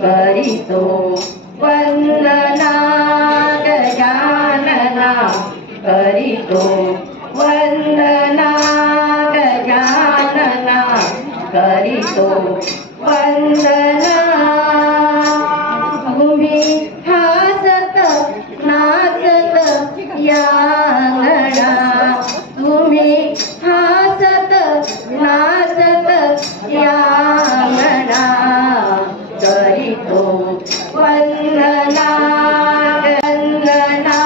करितो वंदना गजानना करितो वंदना गजानना करितो वंदना तुम्ही हसत नाचत या अंगणा तुम्ही हसत नाचत या अंगणा करितो वंदना वंदना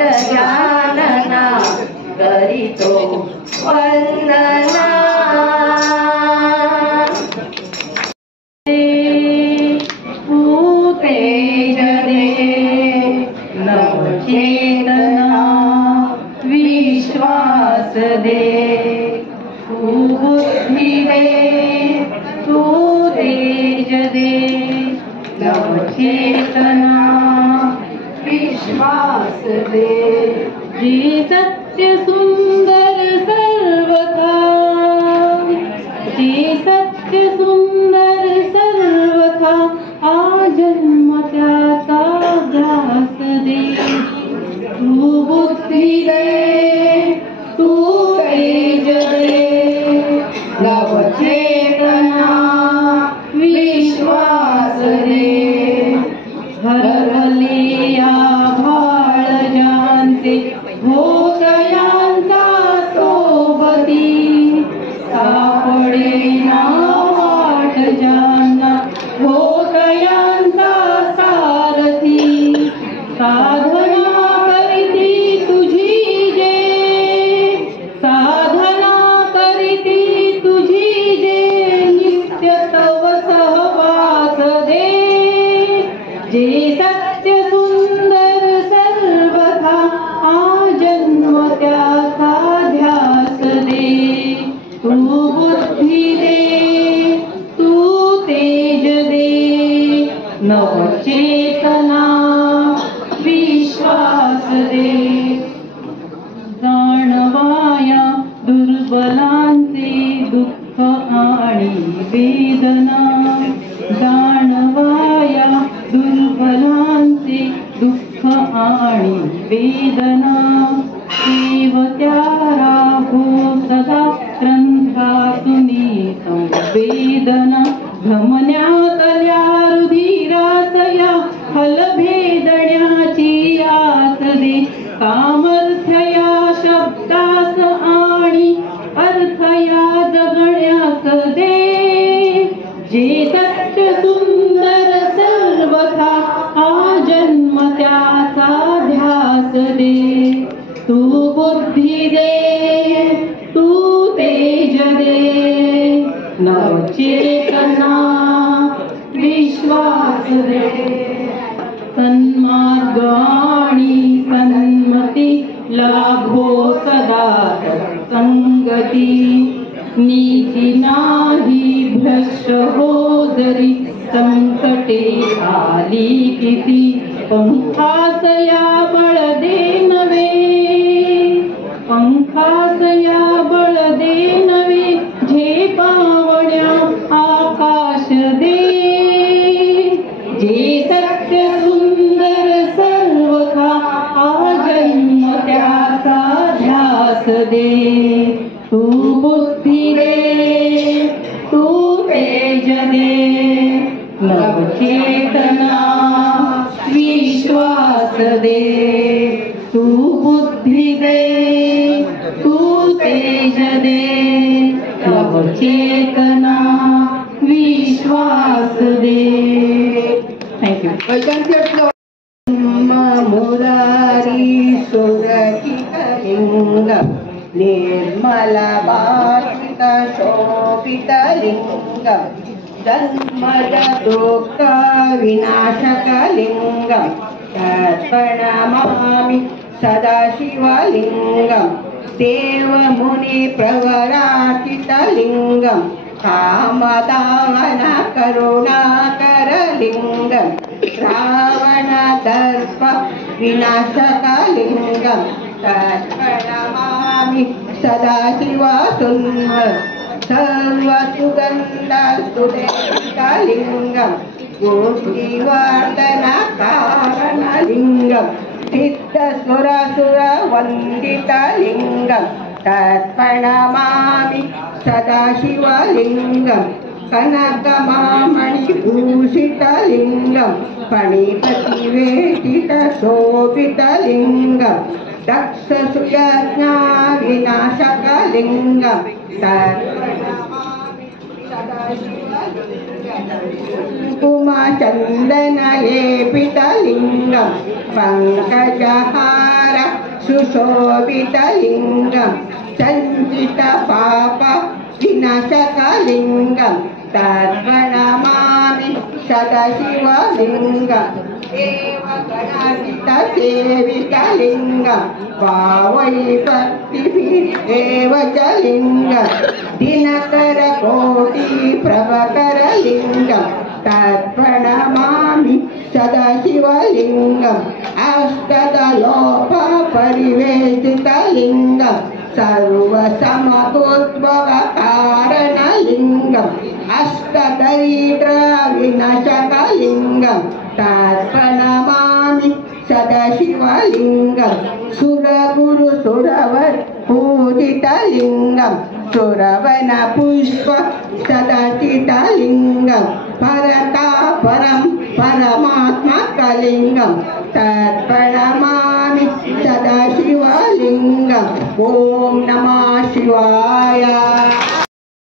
गजानना करितो वंदना तेज दे नवचेतना विश्वास दे बुद्धि दे तू तेज दे नवचेतना विश्वास दे जी सत्य सुंदर सर्वथा जी सत्य सुंदर सर्वथा आजन्म त्याचा ध्यास दे तू बुद्धी दे तू तेज दे नवचेतना विश्वास दे हरवलिया भाळ जानते भोगयांचा सोबती सापडे ना वाट जाना भोगयांचा सारथी साधना करीती तुझी जे साधना करीती तुझी जे नित्य तव सहवास दे जे सत्य सुंदर सर्वथा आजन्म त्याचा ध्यास दे तू बुद्धी दे तू तेज दे नवचेतना विश्वास दे जाणवाया दुर्बलांचे दुःख आणि वेदना जाणवाया दुर्बलांचे दुःख आणि वेदना देव त्यारा हो सदा ग्रंथातुनी संवेदना भ्रमण्यातल्या रुधिरासया फलभेदण्याची आस दे सामर्थ्या शब्दास आणि अर्थया जगण्यास दे जे सत्य सुंदर सर्वथा आजन्म त्याचा ध्यास दे तू बुद्धी दे तू तेज दे नवचेतना विश्वास दे सन्मार्ग आणि सन्मती लाभो सदा संगती नीती नाही भ्रष्ट हो जरी संकटे आली किती पंखासया बळ दे नवे पंखासया बळ दे नवे झेपावण्या आकाश दे जे सत्य सुंदर सर्वथा आजन्म त्याचा ध्यास दे तू बुद्धी दे तू तेज दे नवचेतना विश्वास दे तू बुद्धी दे तू तेज दे नवचेतना विश्वास दे थँक्यू मुरारी सुरकितलिंग निर्मल बाष्पित शोभितलिंग जन्मज दुःख विनाशकलिंगं तत्प्रणमामि सदाशिवलिंगं देवमुनि प्रवराचितलिंगं कामदावन करुणाकरलिंगं रावणदर्प विनाशकलिंगं तत्प्रणमामि सदाशिवसुन्दर सर्वसुगन्धस्तुतिलिंगं गोष्ठीवर्धना कारणलिङ्गं सिद्धसुरसुरवन्दितलिङ्गं तत्प्रणमामि सदाशिवलिङ्गं कनकमामणिभूषितलिङ्गं फणिपतिवेष्टितशोभितलिङ्गं दक्षसुयज्ञाविनाशकलिङ्गं तत्प्रणमामि कुङ्कुमचन्दनलेपितलिङ्गं पङ्कजहार सुशोभितलिङ्गं चञ्चितपापविनाशकलिङ्गं तत्प्रणमामि सदाशिवलिङ्गं देवगणाधितसेवितलिङ्गं भावैभक्तिभिरेव च लिङ्गं दिनकरकोटिप्रभकरलिङ्गं तत्प्रणमामि सदाशिवलिङ्गम् अष्टदलोपपरिवेशितलिङ्गं सर्वसमतोद्भवकारणलिङ्गम् अष्टदरिद्रविनाशकलिङ्गं तत्प्रणमामि सदाशिवलिङ्गं सुरगुरुसुरवर पूजितलिङ्गं सुरवनपुष्प सदचितलिङ्गं परतापरं परमात्मकलिङ्गं तत्प्रणमामि सदाशिवलिङ्गम् ॐ नमः शिवाय।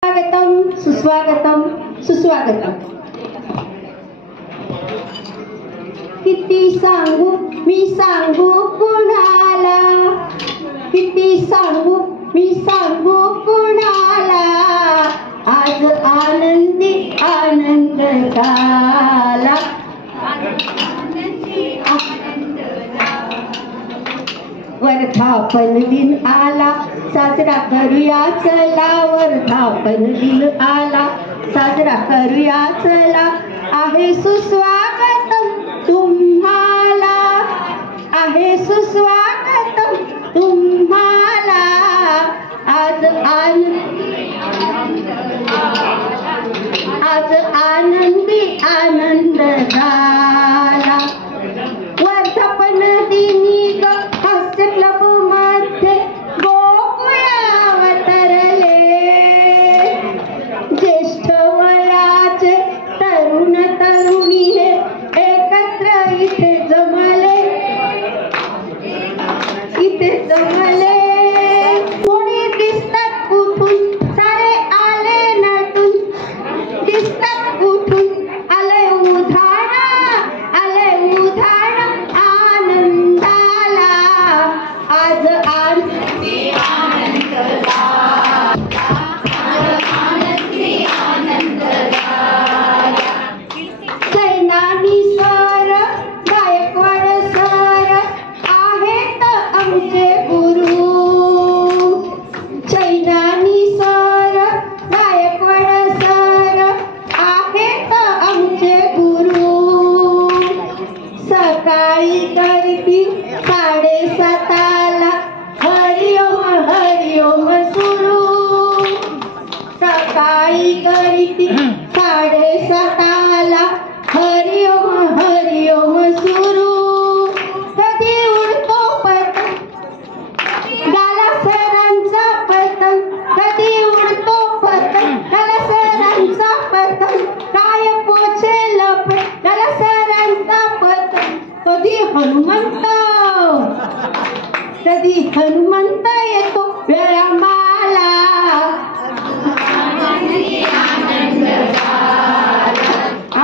स्वागतम सुस्वागतम सुस्वागतम। किती सांगू मी सांगू कुणाला, किती सांगू मी सांगू कुणाला, आज आनंदी आनंद झाला, वर्धापन दिन आला साजरा करूया चला, वर्धापन दिन आला साजरा करूया चला, आहे सुस्वागतम तुम्हाला, आहे सुस्वागतम तुम्हाला, आज आनंदी आनंद झाला, वर्धापन दिनी ग हास्य क्लब मध्ये गोकुळा अवतरले, ज्येष्ठ वयाचे तरुण तरुणी हे एकत्र इथे जमले, इथे जमले, कोणी दिसतात कुठून सारे आले नटून, दिसतात कुठून आले उधाण, आले उधाण आनंदाला, आज आनंदी आनंद झाला, आनंदी आनंद झाला, सैनानी सर गायकवाड सर आहेत आमचे गुरु, सैनानी सर गायकवाड सर आहेत आमचे गुरु, सकाळी करती 7:30 हरिओम हरिओम सुरू, सकाळी करती 7:30 हरिओम हरिओम सुरू, कधी उडतो पतंग गाला सरांचा पतंग, कधी उडतो पतंग गाला सरांचा पतंग, काय पोचेल गाला सरांचा पतंग, कधी हनुमंत येतो वेळामाला,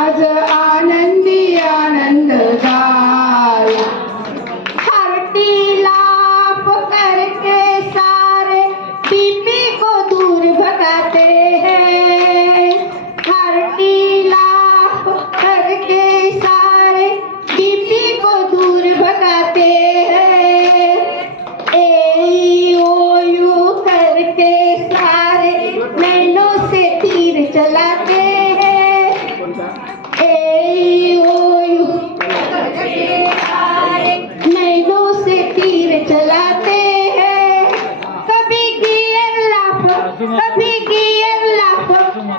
आज आनंदी आनंद झाला, हार्टी लाभ करके सारे बीपी को दूर भगाते हैं, हार्टी लाभ करके सारे बीपी को दूर भगाते हैं, AEOU करके सारे नैनों से तीर चलाते हैं, AEOU करके सारे नैनों से तीर चलाते हैं, कभी गियर लाफ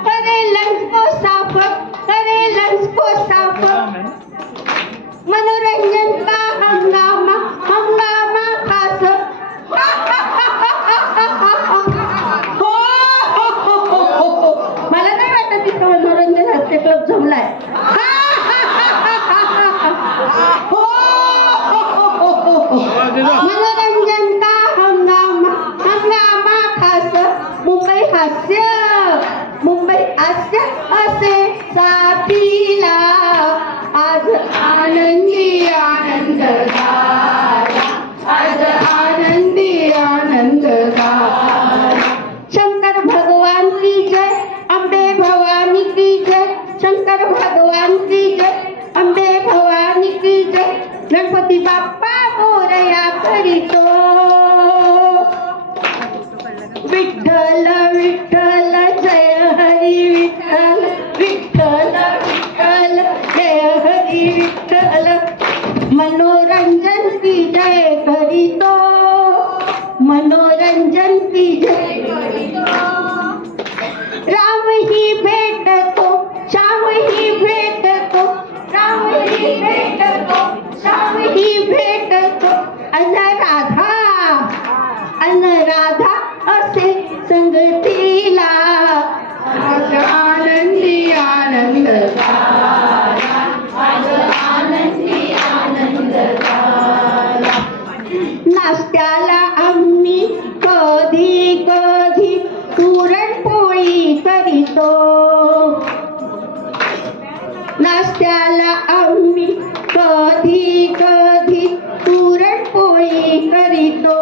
करे लंग्स को साफ, करे लंग्स को साफ, मनोरंजन का हंगामा, हंगामा खास मुंबई हास्य, मुंबई हास्य असे साथीला आज आनंदी आनंद झाला, आज आनंदी आनंद झाला. शंकर भगवान की जय, अंबे भवानी की जय, शंकर भगवान की जय, अंबे भवानी की जय. गणपती बाप्पा मोरया करीतो. विठ्ठल विठ्ठल जय हरी विठ्ठल, विठ्ठल विठ्ठल जय हरी विठ्ठल. मनोरंजन की जय करीतो, मनोरंजन की जय करीतो. राम ही भेटतो, श्याम ही भेटतो, राम ही भेटतो, श्याम ही भेटतो. अन राधा असे संगतीला आज आनंदी आनंद झाला, आज आनंदी आनंद झाला. नाश्त्याला आम्ही कधी कधी पुरणपोळी करीतो, नाश्त्याला आम्ही कधी कधी पुरणपोळी करीतो.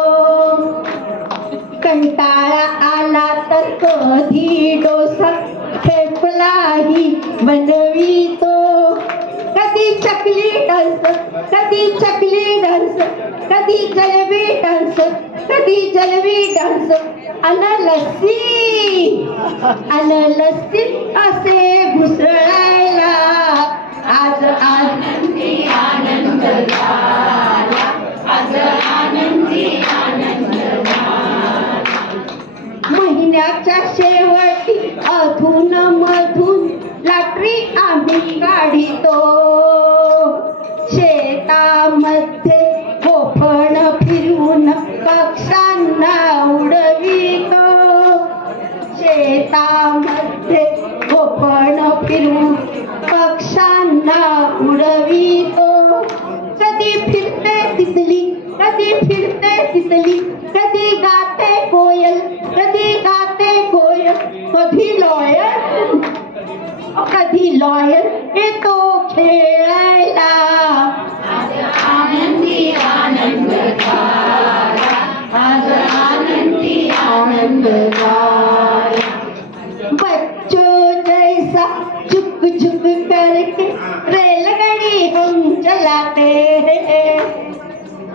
कंटाळा आला तर कधी डोसा ठेपलाही बनवितो. कधी चकली डान्स, कधी चकली डान्स, कधी जलेबी डान्स, कधी जलेबी डान्स. अन लस्सी असे घुसळायला आज आनंदी आनंद झाला, आज आनंदी आनंद झाला. महिन्याच्या शेवटी अधून मधून लॉटरी आम्ही काढितो. शेतामध्ये गोफण फिरून पक्ष्यांना उडवितो, शेतामध्ये गोफण फिरून पक्ष्यांना उडवितो. कधी फिरते तितली, कधी फिरते तितली, कधी गाते कोयल, कधी गाते कोयल. कधी लॉयर येतो खेळायला आज आनंदी आनंद झाला, आज आनंदी आनंद झाला. बच्चों जैसा झुक झुक करके रेलगाड़ी हम चलाते हैं,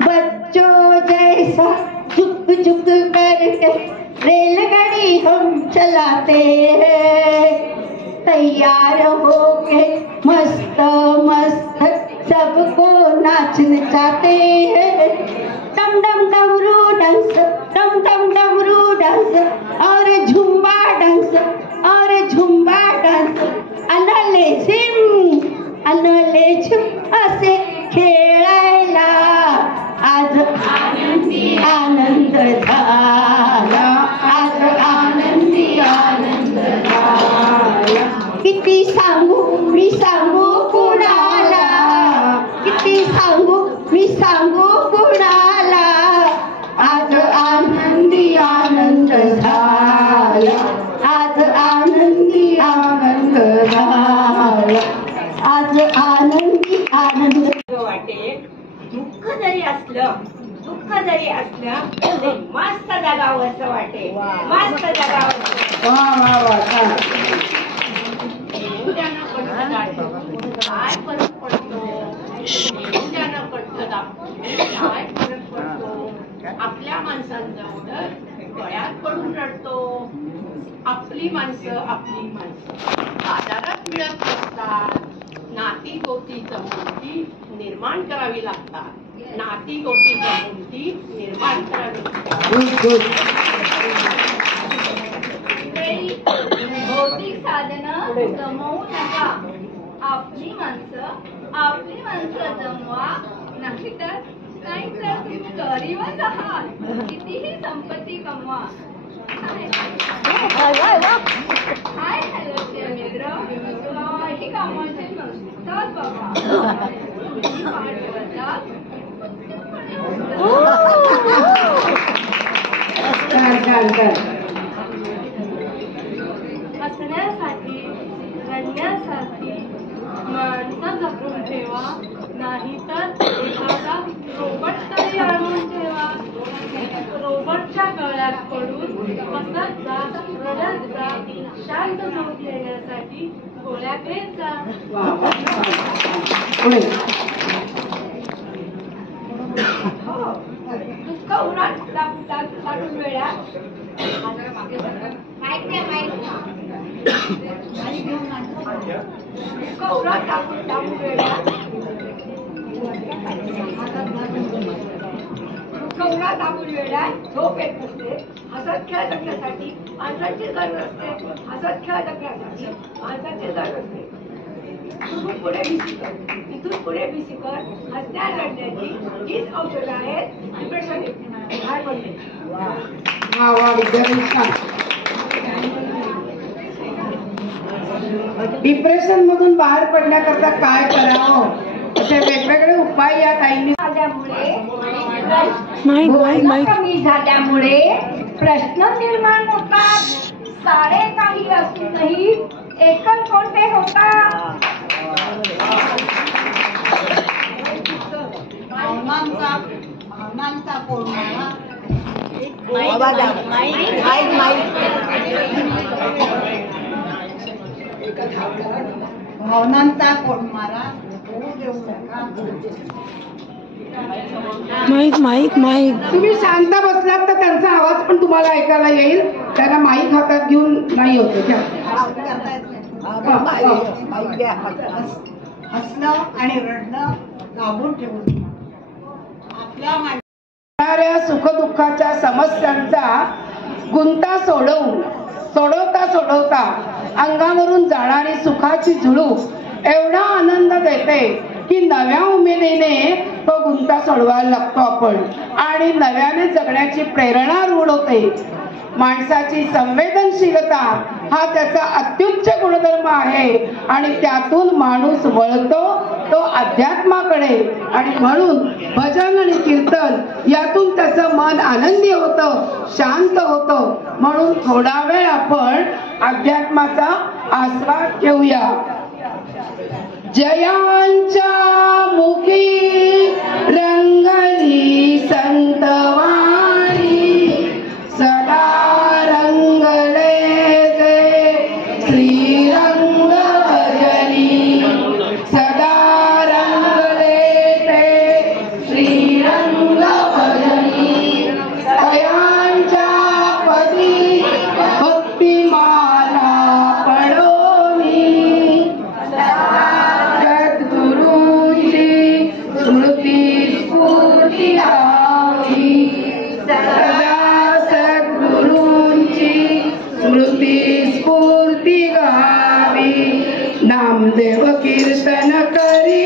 बच्चों जैसा झुक झुक करके रेलगाड़ी हम चलाते हैं. तैयार होके मस्त मस्त सबको नाचने चाहते हैं. डम डम डमरू डांस, डम डम डमरू डांस और झुम्बा डांस, और झुम्बा डांस. अनले झिम असे खेळायला आज आनंदी आनंद झाला, आज आनंदी आनंद झाला. किती सांगू मी सांगू कुणाला, किती सांगू मी सांगू कुणाला. आज आनंदी आनंद झाला, आज आनंदी आनंद झाला, आज आनंदी आनंद. वाटेल दुःख जरी असलं तरी मस्त जगावं असं वाटेल, मस्त जगावं. काय फरक पडतो, काय फरक पडतो. आपल्या माणसांजवळ गळ्यात पडून रडतो. आपली माणसं बाजारात मिळत नसतात. नाती गोती जमवून निर्माण करावी लागतात, नाती गोती जमवून निर्माण करावी लागतात. भौतिक साधनं जमवू नका, आपली माणसं जमवा. नाहीतर तुम्ही गरीबच आहात, कितीही संपत्ती कमवा. हाय हॅलो मित्र, काही कामाचे नसतात बाबा. तुम्ही पाठ करतात, हसण्यासाठी रडण्यासाठी माणसं जपून ठेवा, नाहीतर एखादा रोबोट तरी आणून ठेवा. रोबोटच्या गळ्यात पडून बसत जा, रडत जा, शांत झोप येण्यासाठी गोळ्या घेत जा. नुसतं उन्हात लागून वेळा झोप येत नसते. हसत खेळ जगण्यासाठी माणसाची गरज असते. हसत खेळ जगण्यासाठी माणसाची गरज असते. इथून पुढे भीती कर. हसण्या रडण्याची हीच औषधं आहेत. डिप्रेशन बाहेर पडते. डिप्रेशन मधून बाहेर पडण्याकरता काय करावं असे वेगवेगळे उपाय या ताईंनी कमी झाल्यामुळे प्रश्न निर्माण होतात. सारे काही असूनही एकल कोणते होतात. भावनांचा कोंडाळा भावनांचा कोंडमारा होऊ देऊ नका. तुम्ही शांत बसलात तर त्यांचा आवाज पण तुम्हाला ऐकायला येईल. त्यांना माईक हातात घेऊन नाही होत. हसणं आणि रडणं दाबून ठेवून आपल्या सुखदुःखाच्या समस्यांचा गुंता सोडवता अंगावरून जाणारी सुखाची झुळूक एवढा आनंद देते की नव्या उमेदीने तो गुंता सोडवायला लागतो आपण आणि नव्याने जगण्याची प्रेरणा रूढ होते. माणसाची संवेदनशीलता हा त्याचा अत्युच्च गुणधर्म आहे आणि त्यातून माणूस वळतो तो अध्यात्माकडे. आणि म्हणून भजन आणि कीर्तन यातून त्याचं मन आनंदी होतं, शांत होतं. म्हणून थोडा वेळ आपण अध्यात्माचा आस्वाद घेऊया. जयांच्या मुखी रंगली संतवाणी सदा रंगले ते श्रीरंग भजनी सदा रंगले ते श्रीरंग भजनी दयांच्या पदी भक्तिमाला पडोनी सद्गुरूंची स्मृती स्फूर्ती गावी सदा सद्गुरूंची स्मृती स्फूर्ती गावी. नामदेव कीर्तन करी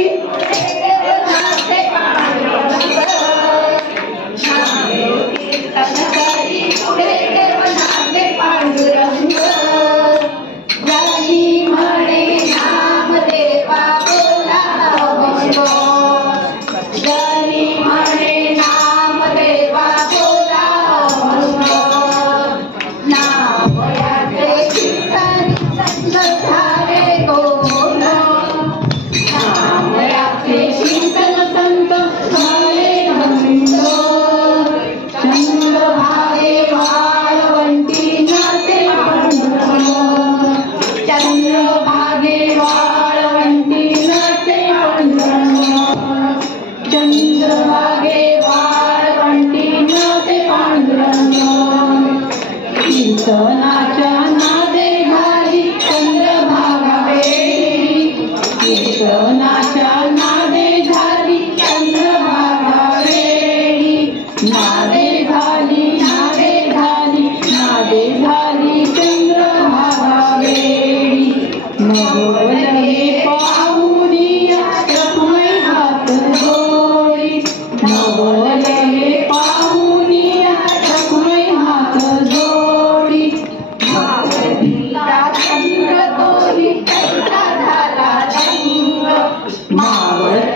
चंद्र तोरी कैसा झाला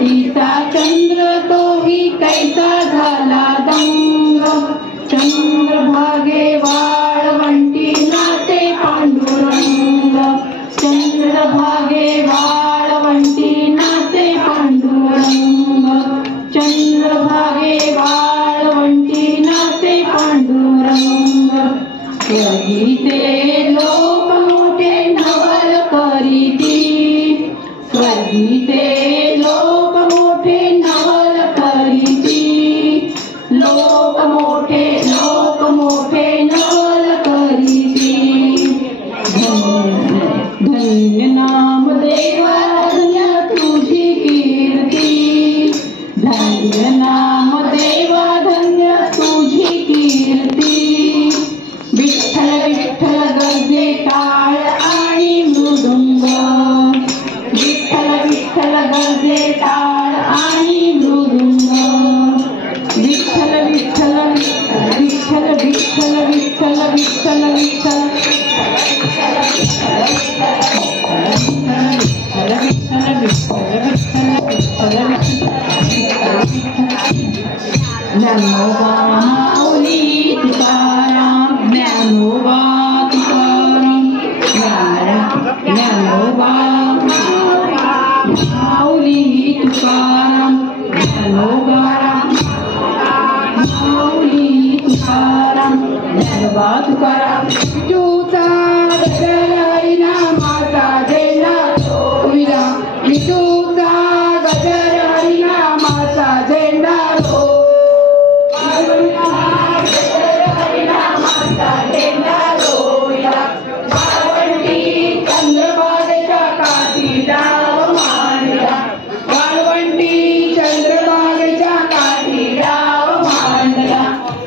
वाटीचा चंद्र तोही कैसा झाला दंग चंद्रभागे वाळवंटी नाचे पांडुरंग चंद्रभागे वाळवंटी नाचे पांडुरंग चंद्रभागे वाळवंटी नाचे पांडुरंग स्वर्गीचे लोक मोठे नवल करीती स्वर्गीचे लोक मोठे नवल करीती लोक मोठे नवल करीती धन्य नाम देवा धन्य तुझी कीर्ती धन्य नाम देवा धन्य तुझी कीर्ती विठ्ठल विठ्ठल गरजे टाळ आणि मृदुंग विठ्ठल विठ्ठल गरजे टाळ आणि मृदुंग विठ्ठल विठ्ठल विठ्ठल विठ्ठल विठ्ठल विठ्ठल विठ्ठल ज्ञानोबा माऊली तुकाराम ज्ञानोबा तुकाराम ज्ञानोबा माऊली तुकाराम ज्ञानोबा माऊली तुकाराम ज्ञानोबा तुकाराम विठूचा गजर हरिनामाचा झेंडा रोविला विठूचा गजर हरिनामाचा झेंडा चंद्रभागेच्या काठी डाव मांडला वाळवंटी चंद्रभागेच्या काठी डाव मांडला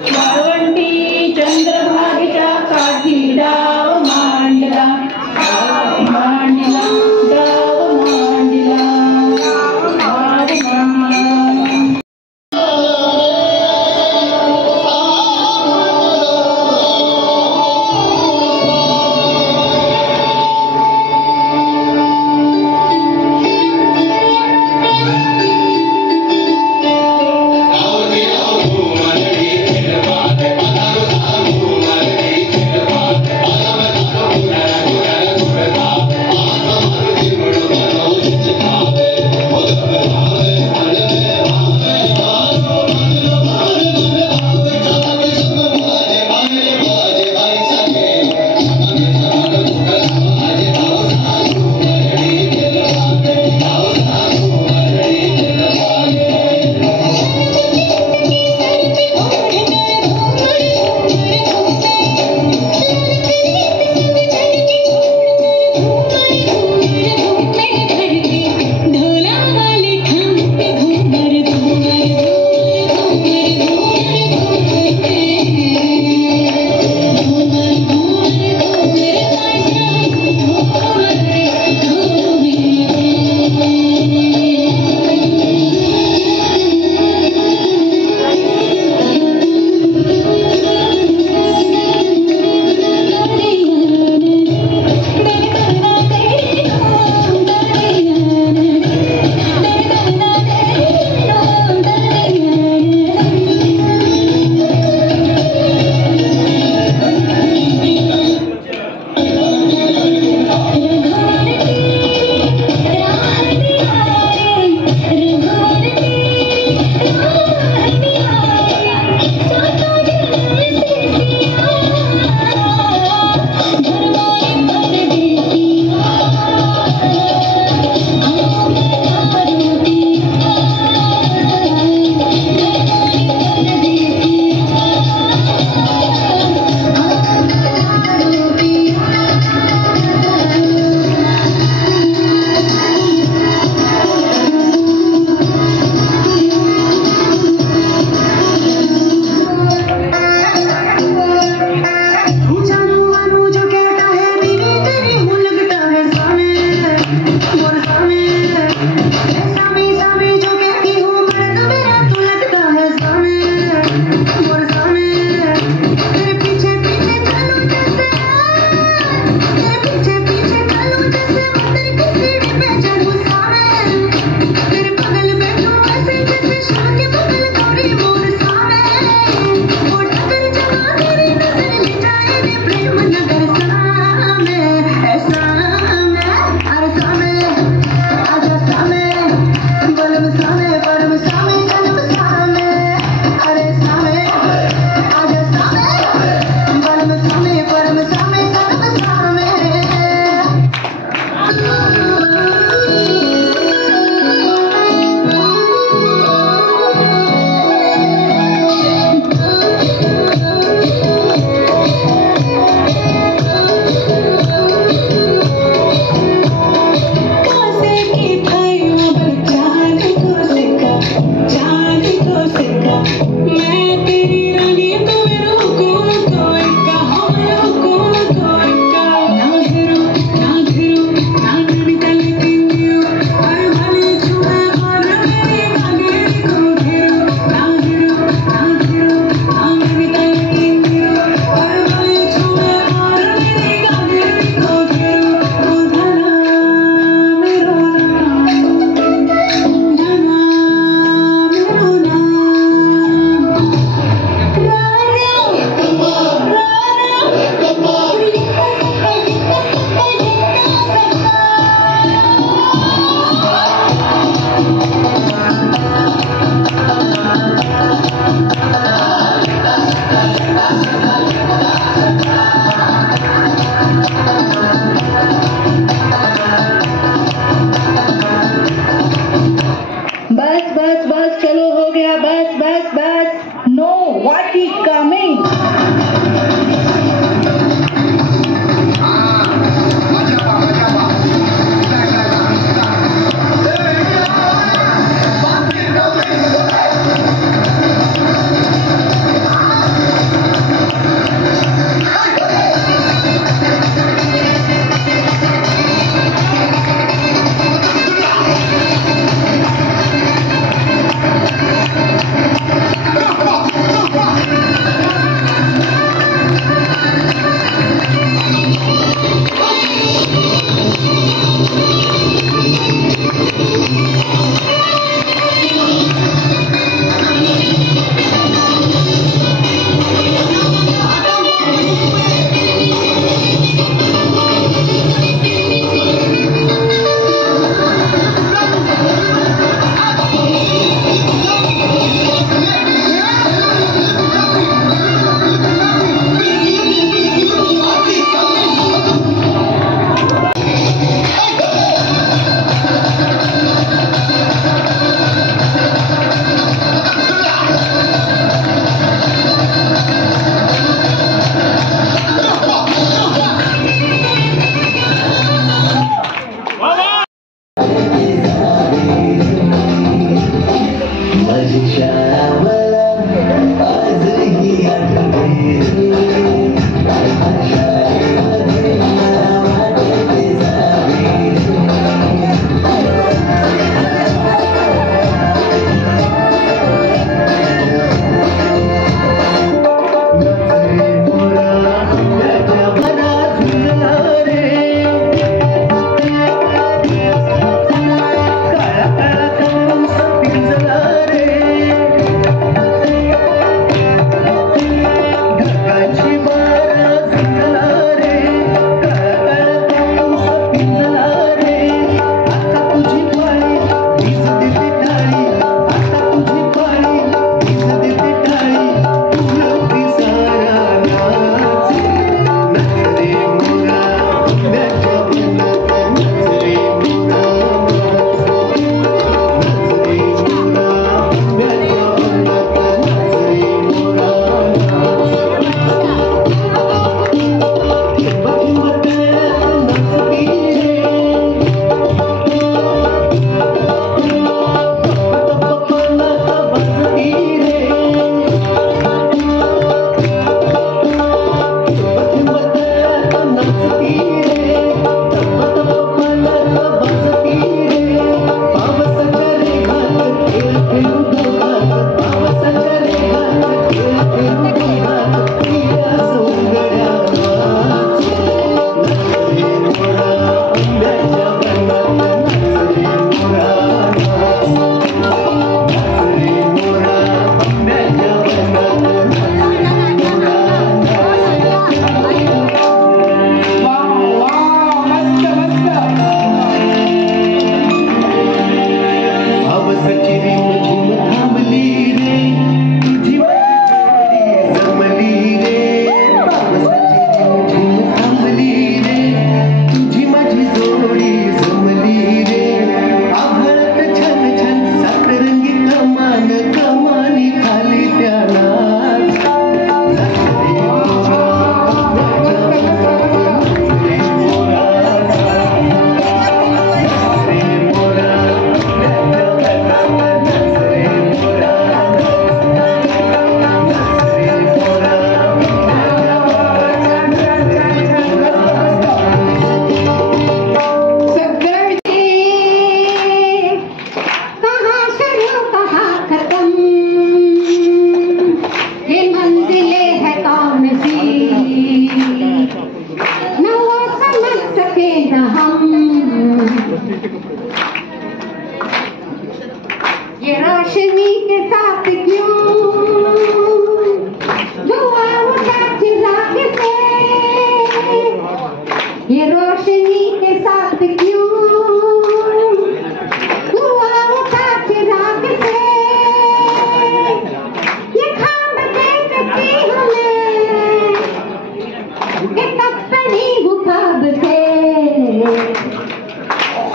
वाळवंटी चंद्रभागेच्या काठी डाव मांडला डाव मांडला डाव मांडला what is coming.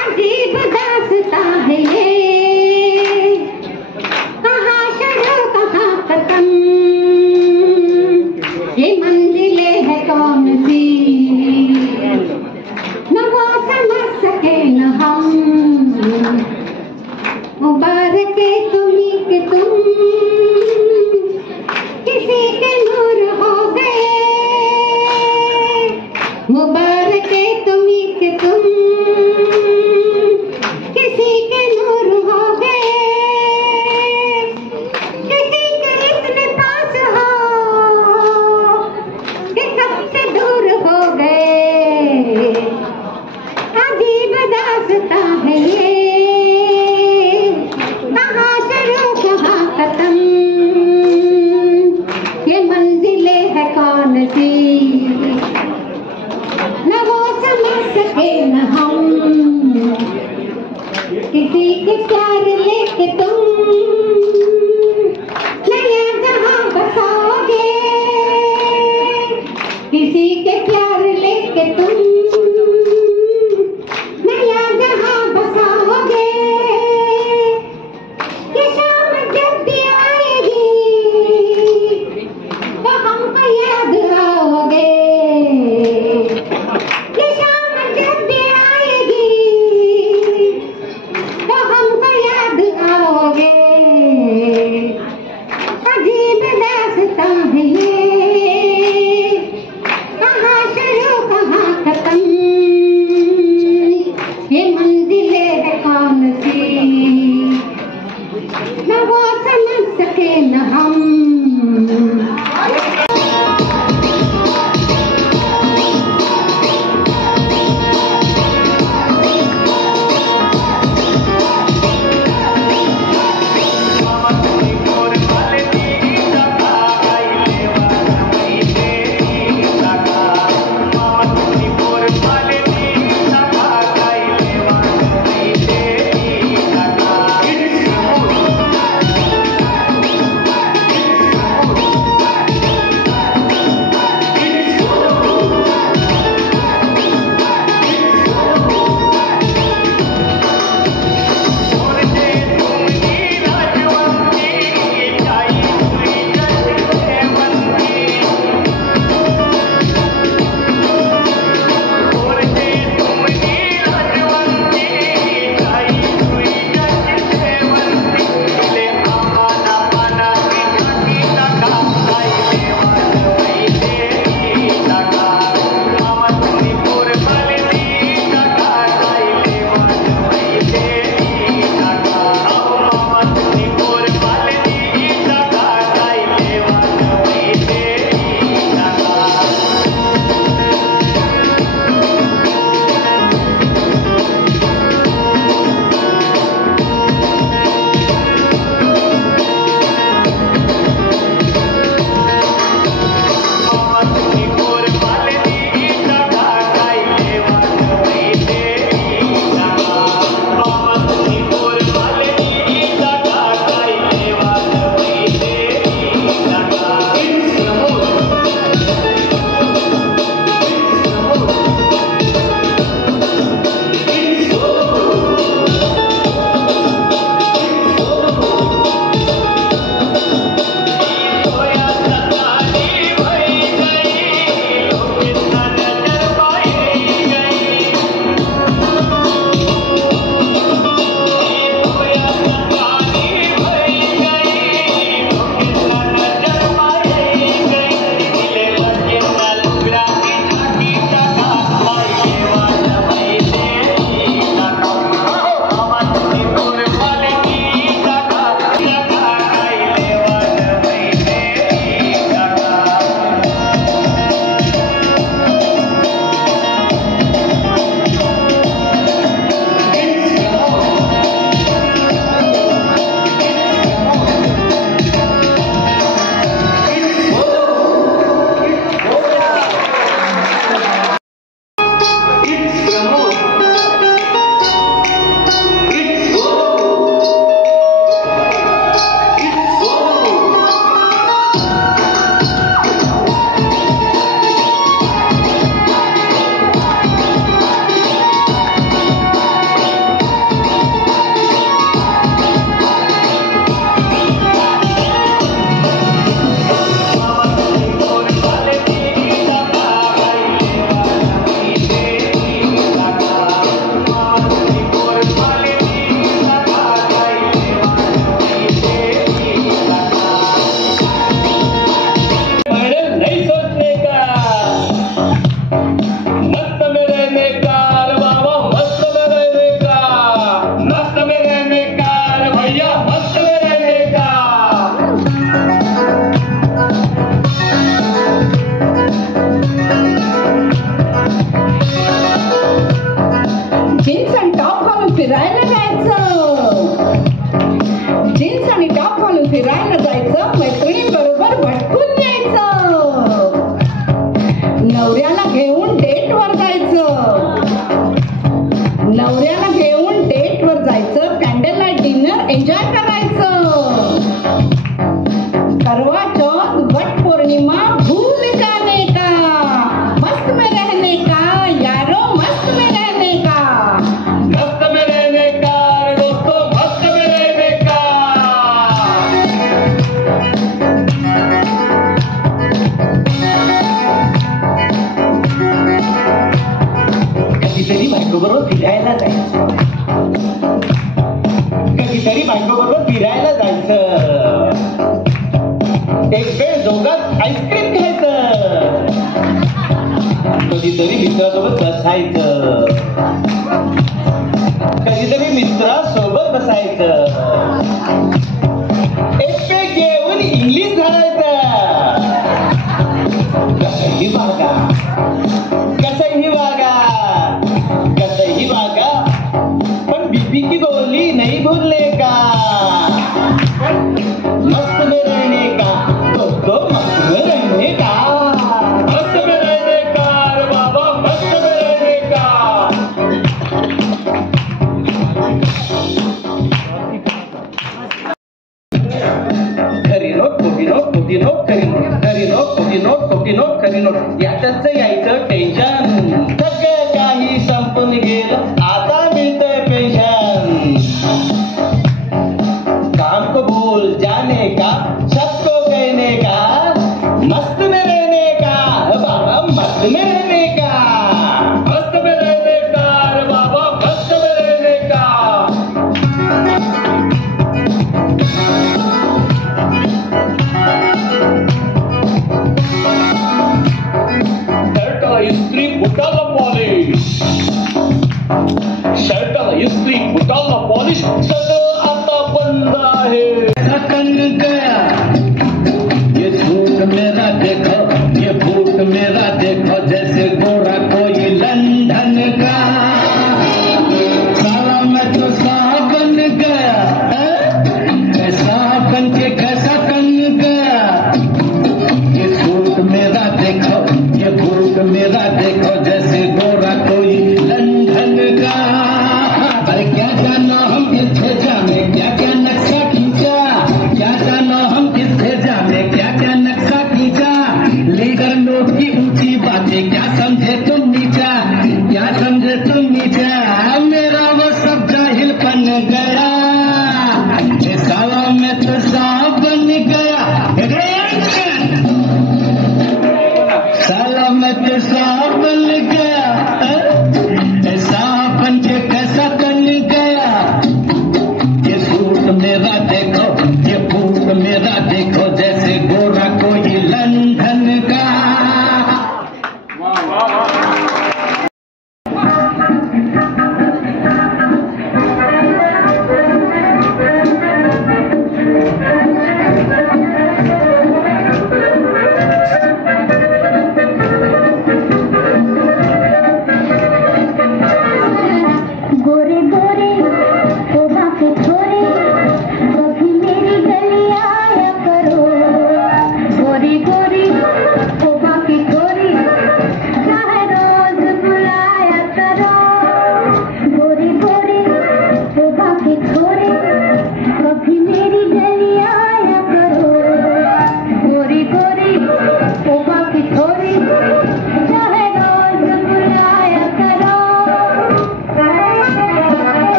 अजीब दास्तां है ये, कहाँ शुरू मुबारक है तुम्हें कि तुम किसी के नूर हो गए, मुबारक है तुम्हें कि तुम किसी के नूर हो गए, किसी के इतने पास हो कि सबसे दूर हो गए। अजीब दास्तां है ये, कहाँ शुरू कहाँ खत्म, ये मंजिलें है कौन सी न वो समझ सके न हम, किसी के प्यार लेके तुम नया जहां बसाओगे, किसी के प्यार लेके तुम नया जहां बसाओगे। ये शाम जब भी आएगी तो हमको याद आओगे, ये शाम जब भी आएगी तो हमको याद आओगे। डिनर एन्जॉय करायचं. करवा चौथ वट पौर्णिमा भूल जाने का, मस्त में रहने का यारो, मस्त में रहने का. मस्त में रहने का दोस्तों, मस्त में रहने का. कधीतरी बायकोबरोबर फिरायला जायचं. कधीतरी बायकोबरोबर फिरायला जायचं. एक वेळ दोघात आईस्क्रीम खायचं. कधीतरी मित्रासोबत बसायचं. कधीतरी मित्रासोबत बसायचं. एक वेळ घेऊन इंग्लिश घालायचं. कसंही वागा, कसंही वागा, कसंही वागा, पण बीबी की बोली नहीं भूलने का. मस्त में रहने का दोस्तों, मस्त में रहने का. मस्त में रहने का अरे बाबा, मस्त में रहने का. खरी नोट, खोटी नोट, खरी नोट, खरी नोट, खोटी नोट, खरी नोट, यातच यायचं टेन्शन. सगळं काही संपून गेलं, आता मिळतंय पेन्शन. काम को भूल जाने का, सबको कहने का, मस्त में रहने का बाबा, मस्त में रहने का. मस्त में रहने का अरे बाबा, मस्त में रहने का. शर्टाला इस्त्री, बुटाला पॉलिश. शर्टाला इस्त्री, बुटाला पॉलिश, सगळं आता बंद आहे. थकन गया ये झूठ मेरा देखो, ये भूत मेरा देखो, जैसे गोरा कोई लंदन का. साला मैं तो साबन गया, साबन के कैसा कन गया. ये झूठ मेरा देखो, ये भूत मेरा देखो, जैसे गोरा कोई लंदन का. अरे क्या जाना हम किस भेजा में, क्या क्या नक्शा खींचा. क्या जाना हम किस भेजा में, क्या क्या नक्शा खींचा. लीडर लोग की ऊंची बातें क्या समझे तुम नीचा, क्या समझे तुम नीचा. मेरा वो सब जाहिल बन गया.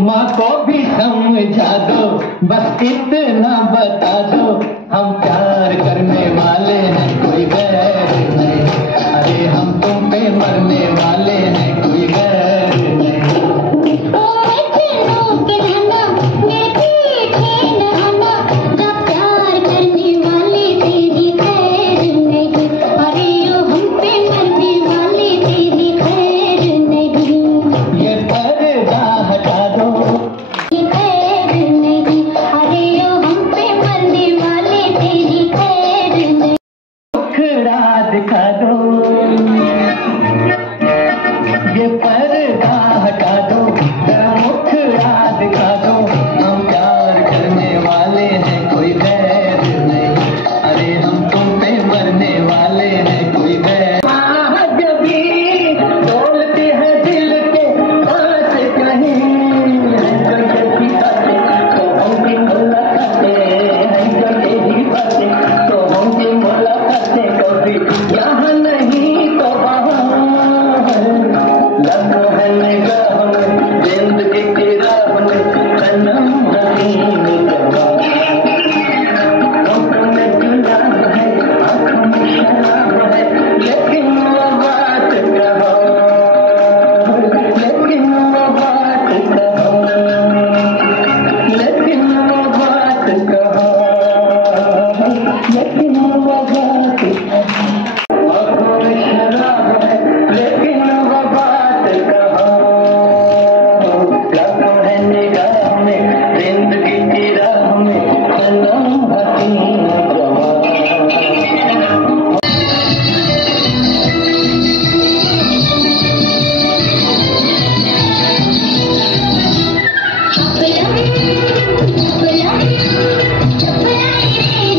माँ को भी समझा दो, बस इतना बता दो, हम प्यार करने वाले हैं, कोई गैर नहीं। अरे हम तुम पे मरने वाले हैं, कोई गैर नहीं। दिखा दो, ये पर्दा हटा दो, जरा मुखड़ा दिखा दो, हम प्यार करने वाले हैं, कोई गैर नहीं। अरे हम तुम पे मरने वाले हैं, कोई गैर। जब भी बोलते हैं दिल के बात कहीं, तो हम भी मुलाकाते हैं, ही बातें तो हम भी मुलाकाते कभी यहाँ नहीं तो वहाँ लगो है निगाह में, जिंदगी की राह में, सनम हसीनी जवान। होठों में गुलाब है, आँखों में शराब है, लेकिन वो बात कहो, लेकिन वो बात कहो, लेकिन वो बात कहो, लेकिन वो बात कहो। आँखों में शराब है, लेकिन वो बात कहो, लगो है निगाह में, जिंदगी की राह में, सनम हसीन जवान।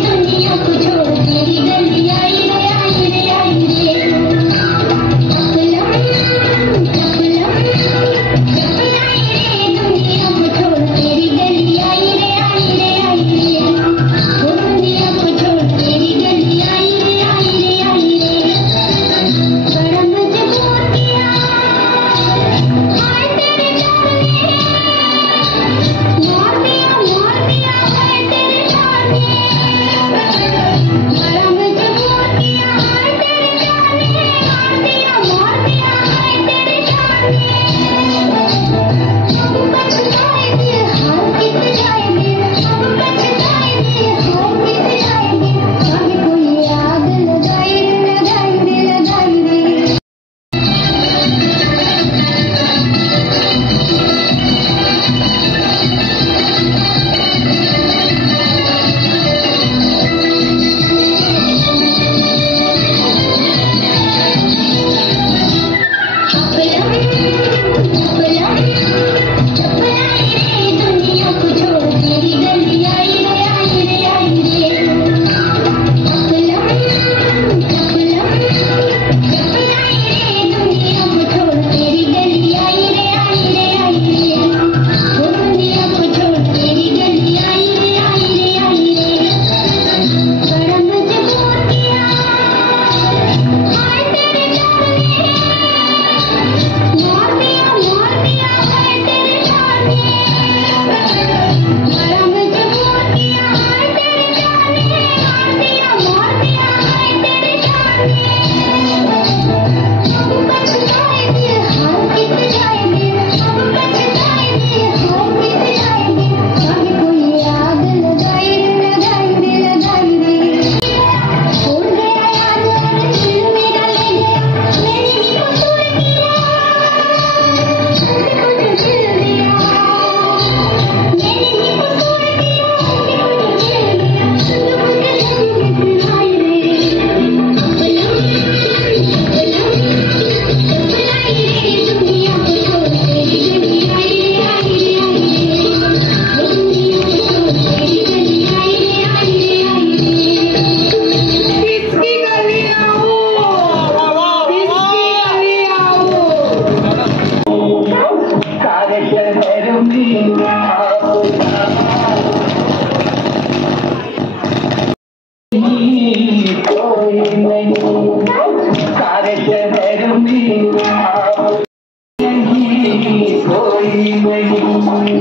दुनिया को छोड़ तेरी गली आई रे आई रे आई रे। दुनिया को छोड़ तेरी गली आई रे आई रे आई रे। दुनिया को छोड़ तेरी गली आई रे आई रे आई रे। बड़ा मजबूर किया हाय तेरे प्यार ने, मार दिया हाय तेरे प्यार ने। बड़ा मजबूर किया हाय तेरे प्यार ने, मार दिया हाय तेरे प्यार ने। हम पछताएंगे हार कित जाएंगे, हम पछताएंगे हार कित जाएंगे। आगे कोई आग लगाई रे लगाई रे लगाई रे। दुनिया को छोड़ तेरी गली आई रे आई रे आई रे। दुनिया को छोड़ तेरी गली आई रे आई रे आई रे। दुनिया को छोड़ तेरी गली आई रे आई रे आई रे। बड़ा मजबूर किया हाय तेरे प्यार ने, मार दिया हाय तेरे प्यार ने। बड़ा मजबूर किया हाय तेरे प्यार ने, मार दिया हाय तेरे प्यार ने। हम पछताएंगे हार कित जाएंगे, हम पछताएंगे हार कित जाएंगे। आगे कोई आग लगाई रे लगाई रे लगाई रे। छोड़ गया यार और दिल मेरा ले गया, मैंने ही कसूर किया, मुझे कुछ दिल दिया, मैंने ही कसूर किया, मुझे कुछ दिल दिया। मुझे लगी हाय रे दुनिया को छोड़ तेरी गली आई रे आई रे आई रे। दुनिया को छोड़ तेरी गली आई रे आई रे आई रे। किसकी गली आऊं, किसकी गली आऊं। सारे शहर में कोई नहीं, सारे शहर में कोई नहीं।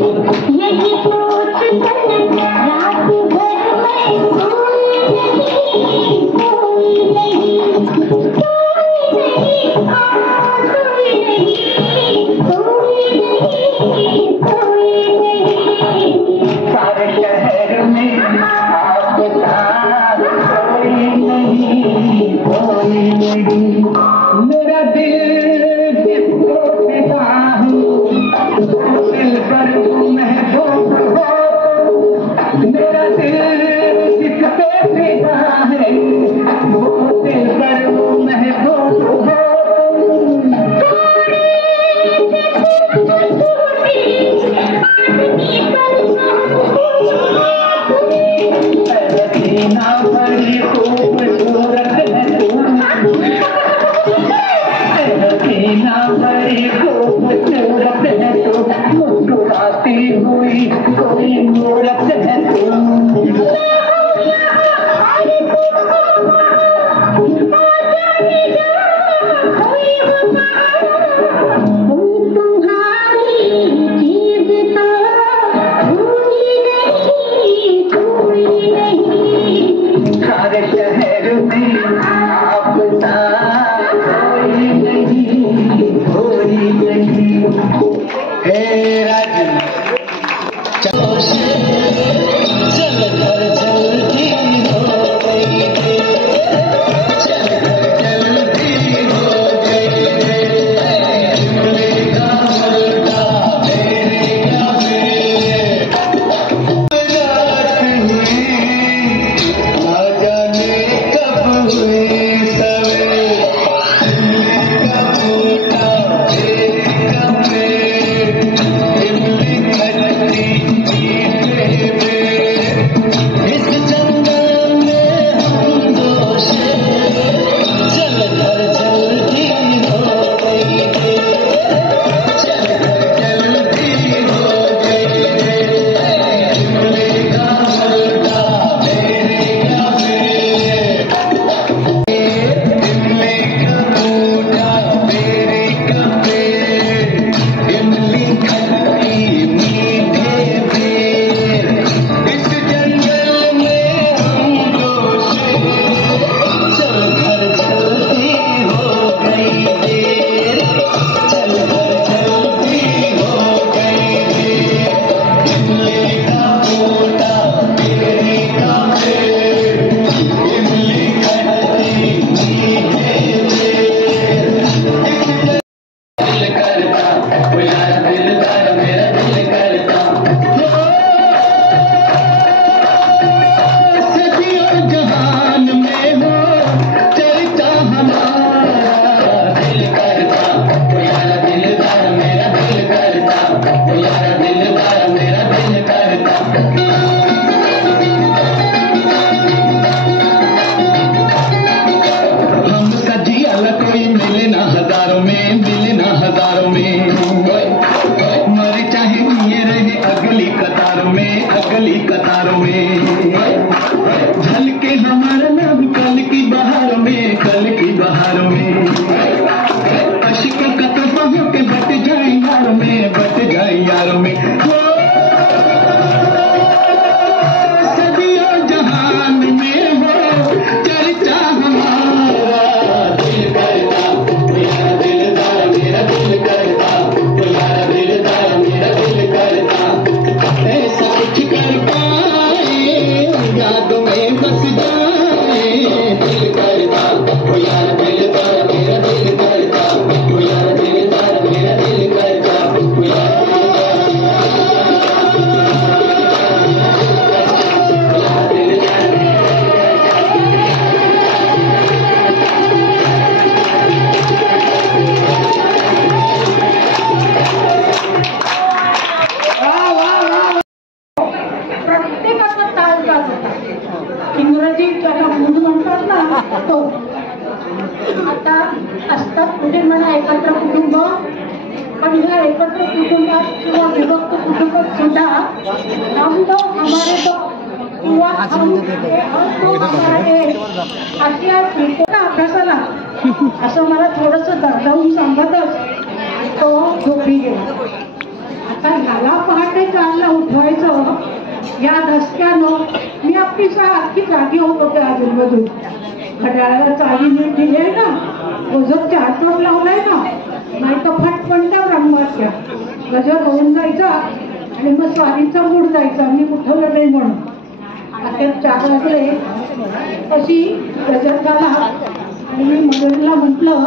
अभ्यासाला असं मला थोडस दर्जावून सांगतच तो झोपी गेला. आता ह्याला पहाटे 4ला उठवायचं या धसक्यानं मी आपली अख्खी जागी होत होते अजूनमधून. घड्याळाला चावी नीट दिली आहे ना, गजर 4 तास लावलाय ना, नाही तर फटपणत्या रंगाच्या गजर होऊन जायचा आणि मग स्वारीचा मूड जायचा, मी उठवलं नाही म्हणून. अखेर 4 वाजले अशी गजर झाला आणि मी मदरीला म्हटलं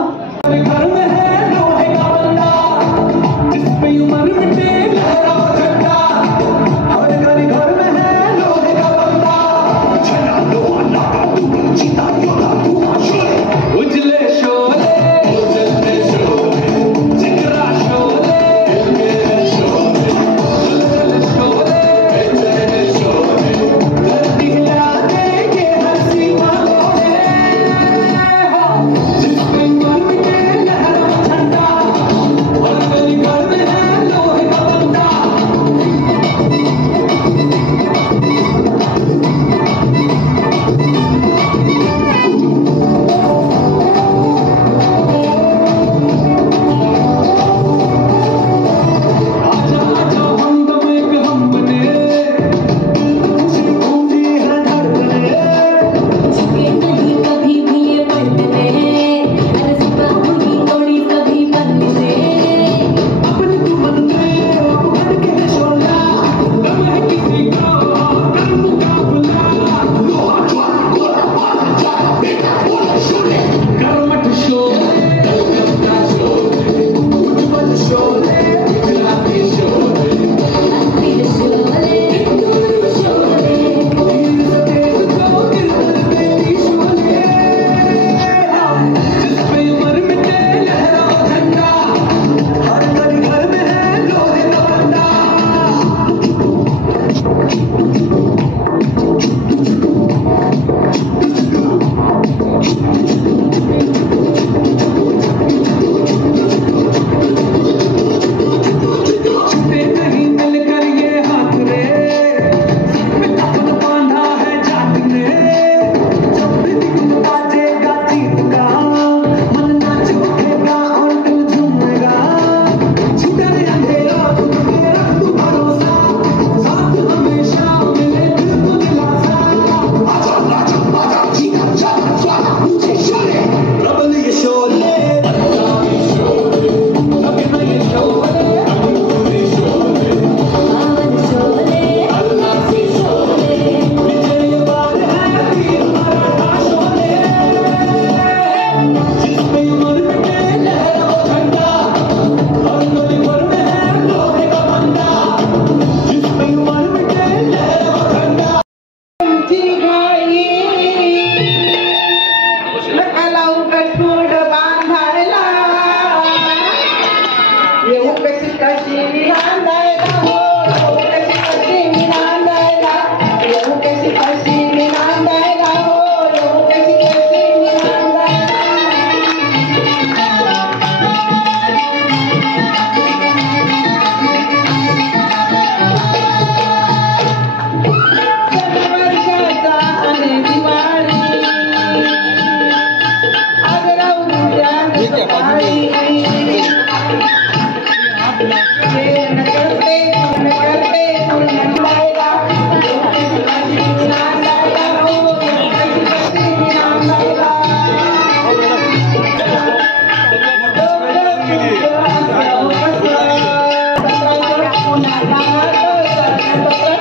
उन्हाचा